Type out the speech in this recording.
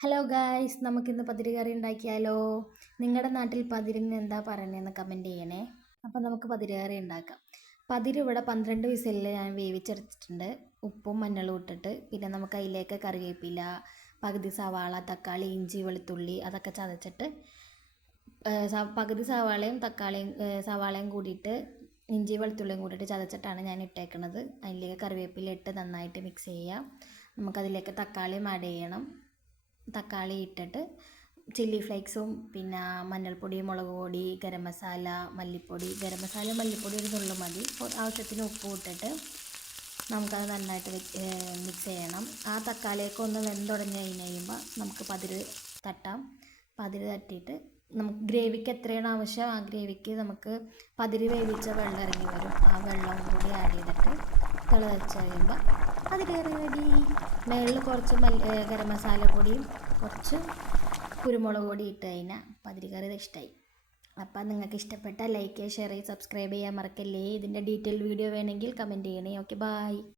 Hello guys, നമുക്കിന്ന് പതിര് കറി ഉണ്ടാക്കിയാലോ? നിങ്ങളുടെ നാട്ടിൽ പതിരിന് എന്താ പറയണതെന്ന് കമൻറ്റ് ചെയ്യണേ. അപ്പോൾ നമുക്ക് പതിര് കറി ഉണ്ടാക്കാം. പതിര് ഇവിടെ 12 വിസിലിൽ ഞാൻ വേവിച്ചെടുത്തിട്ടുണ്ട്. ഉപ്പും മഞ്ഞളും ഇട്ടിട്ട്. പിന്നെ നമുക്ക് അതിലേക്ക് കറിവേപ്പില, പകുതി സവാള, തക്കാളി, ഇഞ്ചി, വെളുത്തുള്ളി അതൊക്കെ ചതച്ചിട്ട് പകുതി സവാളയും തക്കാളിയും സവാളയും കൂടിയിട്ട് ഇഞ്ചി വെളുത്തുള്ളിയും കൂടിയിട്ട് ചതച്ചിട്ടാണ് ഞാൻ ഇട്ടേക്കുന്നത്. അതിലേക്ക് കറിവേപ്പില ഇട്ട് നന്നായിട്ട് മിക്സ് ചെയ്യുക. നമുക്കതിലേക്ക് തക്കാളിയും ആഡ് ചെയ്യണം. തക്കാളി ഇട്ടിട്ട് ചില്ലി ഫ്ലേക്സും പിന്നെ മഞ്ഞൾപ്പൊടി, മുളക് പൊടി, ഗരം മസാല, മല്ലിപ്പൊടി, ഗരം മസാല മല്ലിപ്പൊടി ഒരു നുള്ളു മതി. ആവശ്യത്തിന് ഉപ്പും ഇട്ടിട്ട് നമുക്കത് നന്നായിട്ട് മിക്സ് ചെയ്യണം. ആ തക്കാളിയൊക്കെ ഒന്ന് വെന്തുടഞ്ഞ് കഴിയുമ്പോൾ നമുക്ക് പതിര് തട്ടാം. പതിര് തട്ടിയിട്ട് നമുക്ക് ഗ്രേവിക്ക് എത്രയാണ് ആവശ്യം ആ ഗ്രേവിക്ക് നമുക്ക് പതിര് വേവിച്ച വെള്ളം ഇറങ്ങി വരും. ആ വെള്ളം കൂടി ആഡ് ചെയ്തിട്ട് തിളച്ച് കഴിയുമ്പോൾ പതിര് കറി റെഡി. മേളിൽ കുറച്ച് ഗരം മസാല പൊടിയും കുറച്ച് കുരുമുളക് പൊടി ഇട്ട് കഴിഞ്ഞാൽ പതിര് കറി ഇഷ്ടമായി. അപ്പം നിങ്ങൾക്ക് ഇഷ്ടപ്പെട്ടാൽ ലൈക്ക് ചെയ്യുക, ഷെയർ ചെയ്യുക, സബ്സ്ക്രൈബ് ചെയ്യാൻ മറക്കല്ലേ. ഇതിൻ്റെ ഡീറ്റെയിൽ വീഡിയോ വേണമെങ്കിൽ കമൻറ്റ് ചെയ്യണേ. Okay, bye.